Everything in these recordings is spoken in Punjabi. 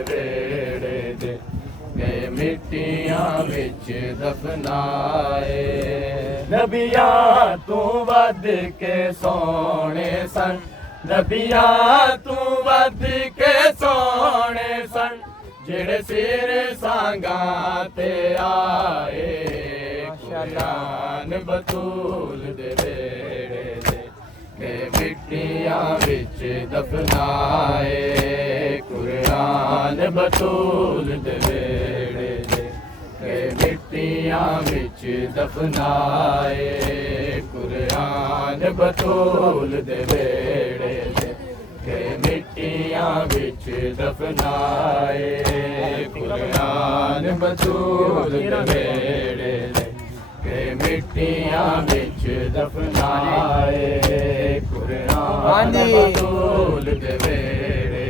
ਵੇੜੇ ਦੇ ਮਿੱਟੀਆਂ ਵਿੱਚ ਦਫਨਾਏ। ਨਬੀਆਂ ਤੋਂ ਵੱਧ ਕੇ ਸੋਹਣੇ ਸਨ, ਨਬੀਆਂ ਤੋਂ ਵੱਧ ਕੇ ਸੋਹਣੇ ਸਨ, ਜਿਹੜੇ ਸਿਰ ਸਾਂਗਾਂ ਤੇ ਆਏ। ਕੁਰਾਨ ਬਤੂਲ ਦੇ ਵੇੜੇ ਦੇ ਮਿੱਟੀਆਂ ਵਿੱਚ ਦਫਨਾਏ। ਕੁਰਾਨ ਬਤੂਲ ਦੇ ਵੇੜੇ ਦੇ ਮਿੱਟੀਆਂ ਵਿੱਚ ਦਫਨਾਏ। ਕੁਰਾਨ ਬਤੂਲ ਦੇ ਵੇੜੇ ਦੇ ਮਿੱਟੀਆਂ ਵਿੱਚ ਦਫਨਾਏ। ਕੁਰਾਨ ਬਤੂਲ ਦੇ ਵੇੜੇ ਦੇ ਮਿੱਟੀਆਂ ਵਿੱਚ ਦਫਨਾਏ। ਕੁਰਾਨ ਬਤੂਲ ਦੇ ਵੇੜੇ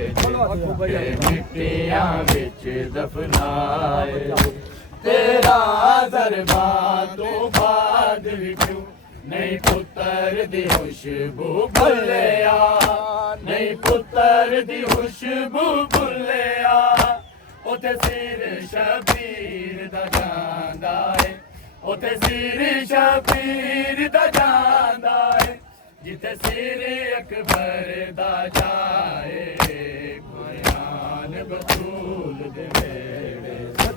ਦੇ ਮਿੱਟੀਆਂ ਵਿੱਚ ਦਫਨਾਏ। ਤੇਰਾ ਜ਼ਰਬਾ ਤੋਂ ਬਾਅਦ ਵਿੱਚੋਂ ਨਹੀਂ ਪੁੱਤਰ ਦੀ ਖੁਸ਼ਬੂ ਭੁੱਲਿਆ, ਨਹੀਂ ਪੁੱਤਰ ਦੀ ਖੁਸ਼ਬੂ ਭੁੱਲਿਆ। ਉਥੇ ਸਿਰ ਸ਼ਬੀਰ ਦਾ ਜਾਂਦਾ ਏ, ਉਥੇ ਸਿਰ ਸ਼ਬੀਰ ਦਾ ਜਾਂਦਾ ਏ, ਜਿੱਥੇ ਸਿਰ ਅਕਬਰ ਦਾ ਜਾਏ। ਕੁਰਾਨ ਬਤੂਲ ਦੇ ਵੇੜੇ ਕੇ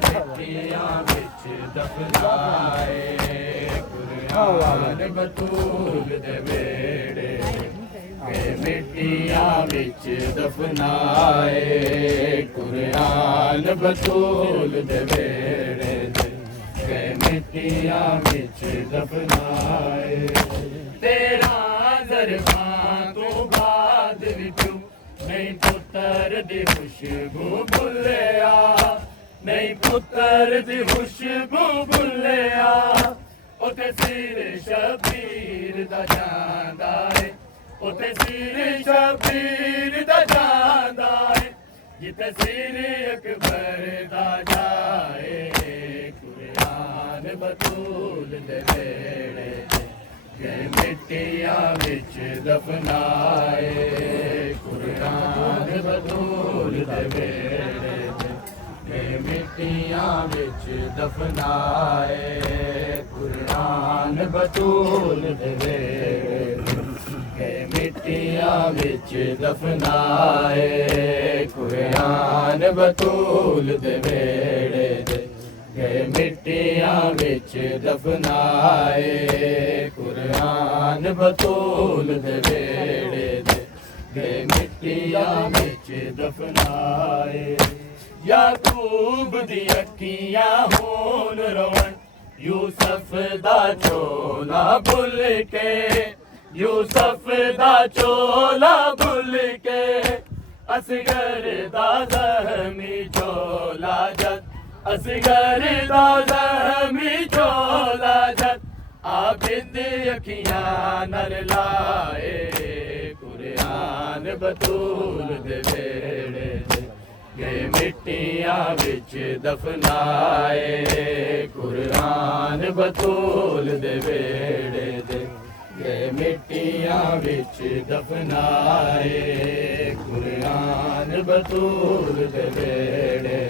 ਮਿੱਟੀਆਂ ਵਿੱਚ ਦਫਨਾਏ। ਕੁਰਾਨ ਬਤੂਲ ਦੇ ਵੇੜੇ ਕੇ ਮਿੱਟੀਆਂ ਵਿੱਚ ਦਫਨਾਏ। ਕੁਰਾਨ ਬਤੂਲ ਦੇ ਵੇੜੇ ਕੇ ਮਿੱਟੀਆਂ ਵਿੱਚ ਦਫਨਾਏ। ਤੇਰਾ ਜ਼ਰਬਾਂ ਤੋਂ ਬਾਅਦ ਵਿੱਚੋਂ ਨਹੀਂ ਪੁੱਤਰ ਦੀ ਖੁਸ਼ਬੂ ਭੁੱਲਿਆ, ਨਹੀਂ ਪੁੱਤਰ ਦੀ ਖੁਸ਼ਬੂ ਭੁੱਲਿਆ। ਉਥੇ ਸਿਰ ਸ਼ਬੀਰ ਦਾ ਜਾਂਦਾ ਏ, ਉਥੇ ਸਿਰ ਸ਼ਬੀਰ ਦਾ ਜਾਂਦਾ ਏ, ਜਿੱਥੇ ਸਿਰ ਅਕਬਰ ਦਾ ਜਾਏ। ਕੁਰਾਨ ਬਤੂਲ ਦੇ ਵੇੜੇ ਕੇ ਮਿੱਟੀਆਂ ਵਿੱਚ ਦਫਨਾਏ। ਕੁਰਾਨ ਬਤੂਲ ਦੇ ਵੇੜੇ ਕੇ ਮਿੱਟੀਆਂ ਵਿੱਚ ਦਫਨਾਏ। ਕੁਰਾਨ ਬਤੂਲ ਦੇ ਵੇੜੇ ਕੇ ਮਿੱਟੀਆਂ ਵਿੱਚ ਦਫਨਾਏ। ਕੁਰਾਨ ਬਤੂਲ ਦੇ ਵੇੜੇ ਕੇ ਮਿੱਟੀਆਂ ਵਿੱਚ ਦਫਨਾਏ। ਕੁਰਾਨ ਬਤੂਲ ਦੇ ਵੇੜੇ ਕੇ ਮਿੱਟੀਆਂ ਵਿੱਚ ਦਫਨਾਏ। ਯਾਕੂਬ ਦੀ ਅੱਖੀਆਂ ਹੋਣ ਰਵਣ, ਯੂਸਫ ਦਾ ਚੋਲਾ ਭੁੱਲ ਕੇ, ਯੂਸਫ ਦਾ ਚੋਲਾ ਭੁੱਲ ਕੇ। ਅਸਗਰ ਦਾ ਜ਼ਖਮੀ ਚੋਲਾ ਜਦ, ਅਸਗਰ ਦਾ ਜ਼ਖਮੀ ਚੋਲਾ ਜਦ, ਆਬਿਦ ਅੱਖੀਆਂ ਨਾਲ ਲਾਏ। ਕੁਰਾਨ ਬਤੂਲ ਦੇ ਵੇੜੇ ਕੇ ਮਿੱਟੀਆਂ ਵਿੱਚ ਦਫਨਾਏ। ਕੁਰਾਨ ਬਤੂਲ ਦੇ ਵੇੜੇ ਕੇ ਮਿੱਟੀਆਂ ਵਿੱਚ ਦਫਨਾਏ। ਕੁਰਾਨ ਬਤੂਲ ਦੇ ਵੇੜੇ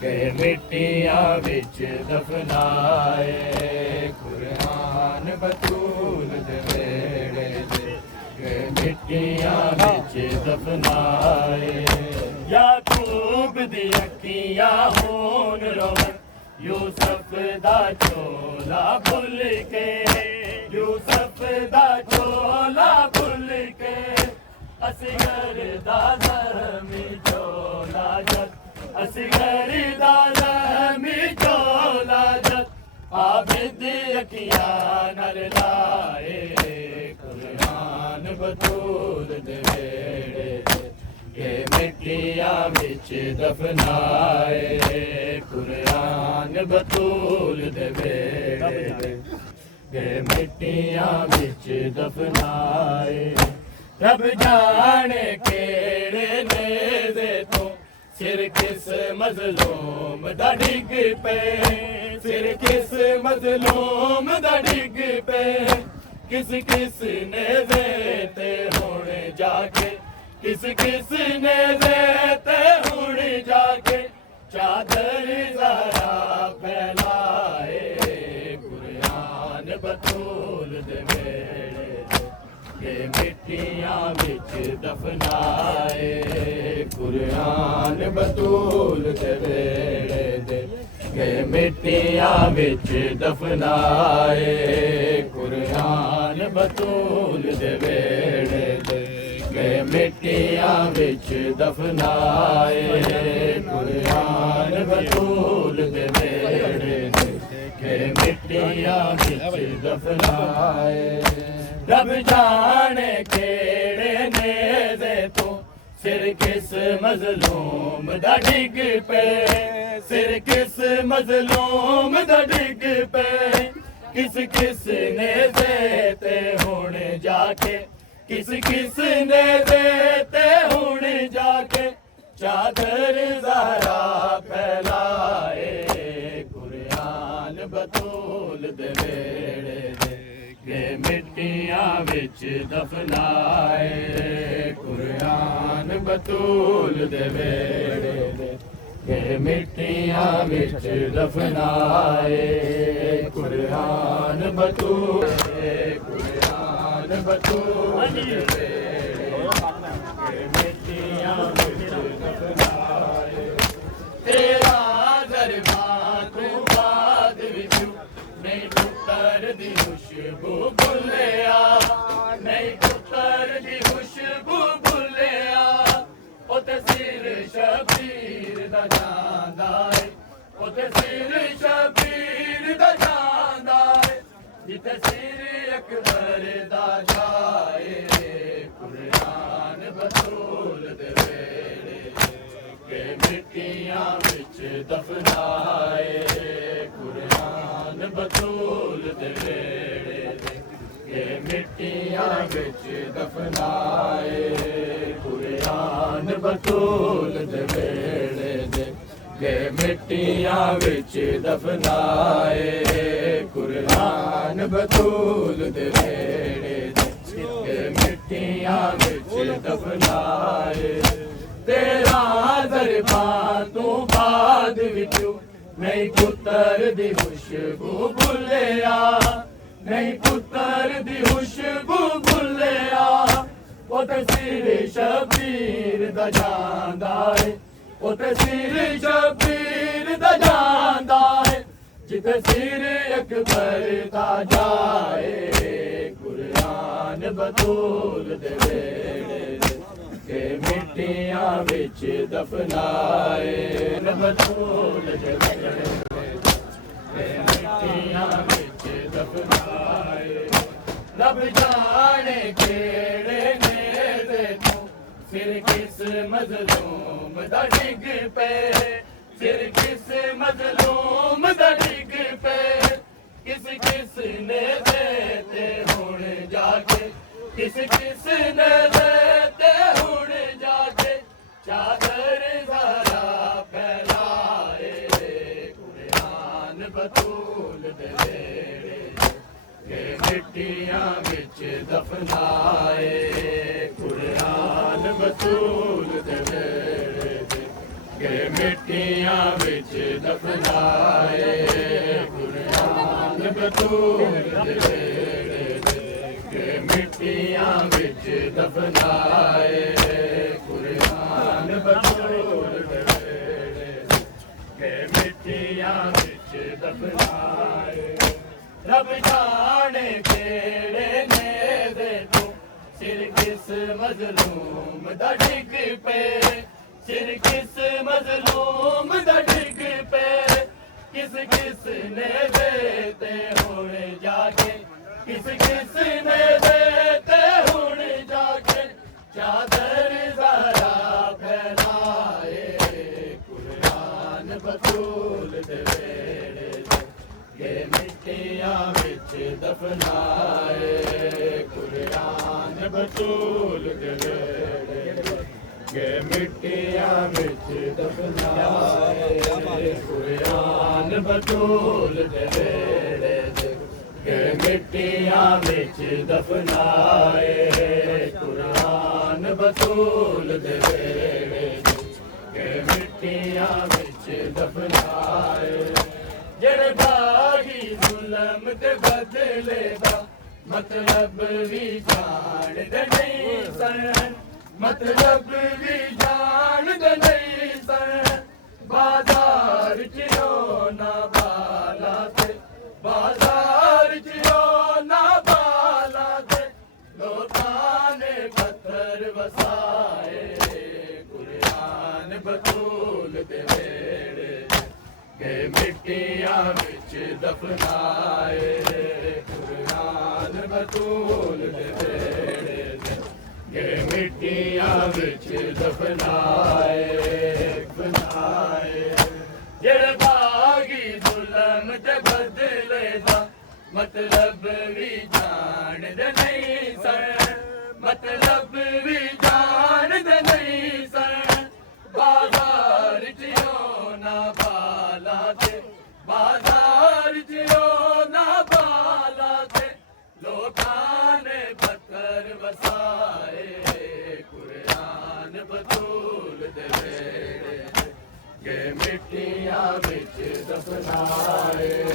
ਕੇ ਮਿੱਟੀਆਂ ਵਿੱਚ ਦਫਨਾਏ। ਕੁਰਾਨ ਬਤੂਲ ਦੇ ਵੇੜੇ ਕੇ ਮਿੱਟੀਆਂ ਵਿੱਚ ਦਫਨਾਏ। ਯਾਕੂਬ ਦੀ ਅੱਖੀਆਂ ਹੋਣ ਰੋਣ, ਯੂਸਫ ਦਾ ਚੋਲਾ ਭੁੱਲ ਕੇ, ਯੂਸਫ ਦਾ ਚੋਲਾ ਭੁੱਲ ਕੇ। ਅਸਗਰ ਦਾ ਜ਼ਖਮੀ ਚੋਲਾ ਜਦ, ਅਸਗਰ ਦਾ ਜ਼ਖਮੀ ਚੋਲਾ ਜਦ, ਆਬਿਦ ਅੱਖੀਆਂ ਨਾਲ ਲਾਏ। ਕੁਰਾਨ ਬਤੂਲ ਦੇ ਵੇੜੇ ਕੇ ਮਿੱਟੀਆਂ ਵਿੱਚ ਦਫਨਾਏ। ਕੁਰਾਨ ਬਤੂਲ ਦੇ ਵੇੜੇ ਕੇ ਮਿੱਟੀਆਂ ਵਿੱਚ ਦਫਨਾਏ। ਰੱਬ ਜਾਣੇ ਕਿਹੜੇ ਨੇੜੇ ਤੋਂ ਸਿਰ ਕਿਸ ਮਜ਼ਲੂਮ ਦਾ ਡਿੱਗ ਪਏ, ਸਿਰ ਕਿਸ ਮਜ਼ਲੂਮ ਦਾ ਡਿੱਗ ਪਏ। ਕਿਸ ਕਿਸ ਨੇ ਵੇ ਤੇ ਹੁਣ ਜਾ ਕੇ किस किस ने देते हुण जाके चादर ज़रा फैलाए कुरान बतूल दे वेड़े के मिट्टियां विच दफनाए कुरान बतूल दे वेड़े के मिट्टियां विच दफनाए कुरान बतूल दे वेड़े के मिट्टियां विच दफनाए कुरान बतूल दे वेड़े के मिट्टियां विच दफनाए रब जाने केड़े नेज़े तो सिर किस मज़लूम दा डिग पे सिर किस मज़लूम दा डिग पे किस ने देते हुण जाके किस ने देते हुण जाके चादर ज़रा फैलाए कुरान बतूल दे वेड़े के मिट्टियां विच दफनाए कुरान बतूल दे वेड़े के मिट्टियां विच दफनाए कुरान बतूल दे वेड़े के मिट्टियां विच दफनाए तेरा दरबार तू बाद विच नहीं पुत्तर दी खुशबू भुलिया नहीं पुत्तर दी खुशबू भुलिया ओ ते सिर शबीर दा जांदा है ओ ते सिर शबीर दा जांदा है जिथे सिर अकबर दा जाए कुरान बतूल दे वेड़े के मिट्टियां विच दफनाए कुरान बतूल दे वेड़े के मिट्टियां विच दफनाए कुरान बतूल दे वेड़े के मिट्टियां विच दफनाए कुरान बतूल दे वेड़े के मिट्टियां विच दफनाए तेरा दरबार तू बाद विचू नहीं पुत्तर दी खुशबू भुलिया नहीं पुत्तर दी खुशबू भुलिया ओ ते सिर शबीर दा जांदा है ओ ते सिर शबीर दा जांदा है जिथे सिर अकबर दा जाए कुरान बतूल दे वेड़े के मिट्टियां विच दफनाए बतूल दे वेड़े के मिट्टियां विच दफनाए रब जाने केड़े नेज़े तू सिर किस मज़लूम दा डिग पे सिर किस मज़लूम दा डिग पे किस ने देते हुण जाके किस ने देते हुण जाके चादर ज़रा फैलाए कुरान बतूल दे वेड़े के मिट्टियां विच दफनाए कुरान बतूल दे वेड़े के मिट्टियां विच दफनाए कुरान बतूल दे वेड़े के मिट्टियां विच दफनाए कुरान बतूल दे वेड़े के मिट्टियां विच दफनाए रब जाने केड़े नेज़े तू सिर किस मज़लूम दा डिग पे सिर किस मज़लूम दा डिग पे किस ने देते हुण जाके किस ने देते हुण जाके चादर ज़रा फैलाए कुरान बतूल दे वेड़े के मिट्टियां विच दफनाए कुरान बतूल दे वेड़े के मिट्टियां विच दफनाए कुरान बतूल दे वेड़े ਕਿ ਮਿੱਟੀਆਂ ਵਿੱਚ ਦਫਨਾਏ ਕੁਰਾਨ ਬਤੂਲ ਦੇ ਵੇੜੇ ਕਿ ਮਿੱਟੀਆਂ ਵਿੱਚ ਦਫਨਾਏ ਜਿਹੜੇ ਬਾਗੀ ਜ਼ੁਲਮ ਤੇ ਬਦਲੇ ਦਾ ਮਤਲਬ ਵੀ ਜਾਣਦੇ ਨਹੀਂ ਸਨ ਮਤਲਬ ਵੀ ਜਾਣਦੇ ਨਹੀਂ ਸਨ ਬਾਜ਼ਾਰ ਚ ਉਹ ਨਾ ਬਾਲਾ ਤੇ ਬਾਜ਼ਾਰ ਚ ਉਹ ਨਾ ਬਾਲਾ ਤੇ ਲੋਕਾਂ ਨੇ ਪੱਥਰ ਵਸਾਏ ਕੁਰਾਨ ਬਤੂਲ ਦੇ ਵੇੜੇ ਕਿ ਮਿੱਟੀਆਂ ਵਿੱਚ ਦਫਨਾਏ ਕੁਰਾਨ ਬਤੂਲ ਦੇ ਵੇੜੇ ਕਿ ਮਿੱਟੀਆਂ ਵਿੱਚ ਦਫਨਾਏ ਬਣਾਏ ਜਿਹੜੇ ਬਾਗੀ ਜ਼ੁਲਮ ਤੇ ਬਦਲੇ ਦਾ ਮਤਲਬ ਵੀ ਜਾਣਦੇ ਨਹੀਂ ਸਨ ਮਤਲਬ ਵੀ ਜਾਣਦੇ ਨਹੀਂ ਸਨ ਬਾਜ਼ਾਰ ਚ ਉਹ ਨਾ ਬਾਲਾ ਤੇ ਬਾਜ਼ਾਰ ਚ ਉਹ ਨਾ ਬਾਲਾ ਤੇ ਲੋਕਾਂ ਨੇ ਪੱਥਰ ਵਸਾਏ ਕੁਰਾਨ ਬਤੂਲ ਦੇ ਵੇੜੇ ਕਿ ਮਿੱਟੀਆਂ ਵਿੱਚ ਦਫਨਾਏ